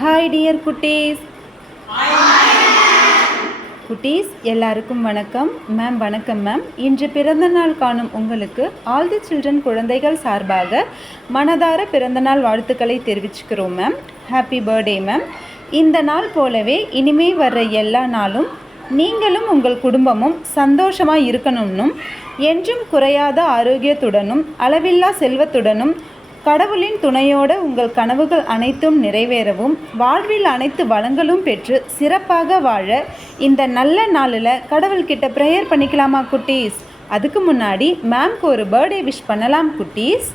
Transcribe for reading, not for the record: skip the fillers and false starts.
Hi dear குட்டீஸ். குட்டீஸ் எல்லாருக்கும் வணக்கம் மேம். வணக்கம் மேம். இன்று பிறந்தநாள் காணும் உங்களுக்கு ஆல் தி சில்ட்ரன் குழந்தைகள் சார்பாக மனதார பிறந்தநாள் வாழ்த்துக்களை தெரிவிச்சுக்கிறோம் மேம். Happy birthday ma'am. இந்த நாள் போலவே இனிமே வர்ற எல்லா நாளும் நீங்களும் உங்கள் குடும்பமும் சந்தோஷமாக இருக்கணும்னும் என்றும் குறையாத ஆரோக்கியத்துடனும் அளவில்லா செல்வத்துடனும் கடவுளின் துணையோடு உங்கள் கனவுகள் அனைத்தும் நிறைவேறவும் வாழ்வில் அனைத்து வளங்களும் பெற்று சிறப்பாக வாழ இந்த நல்ல நாளில் கடவுள்கிட்ட ப்ரேயர் பண்ணிக்கலாமா குட்டீஸ்? அதுக்கு முன்னாடி மேம்க்கு ஒரு பர்த்டே விஷ் பண்ணலாம் குட்டீஸ்.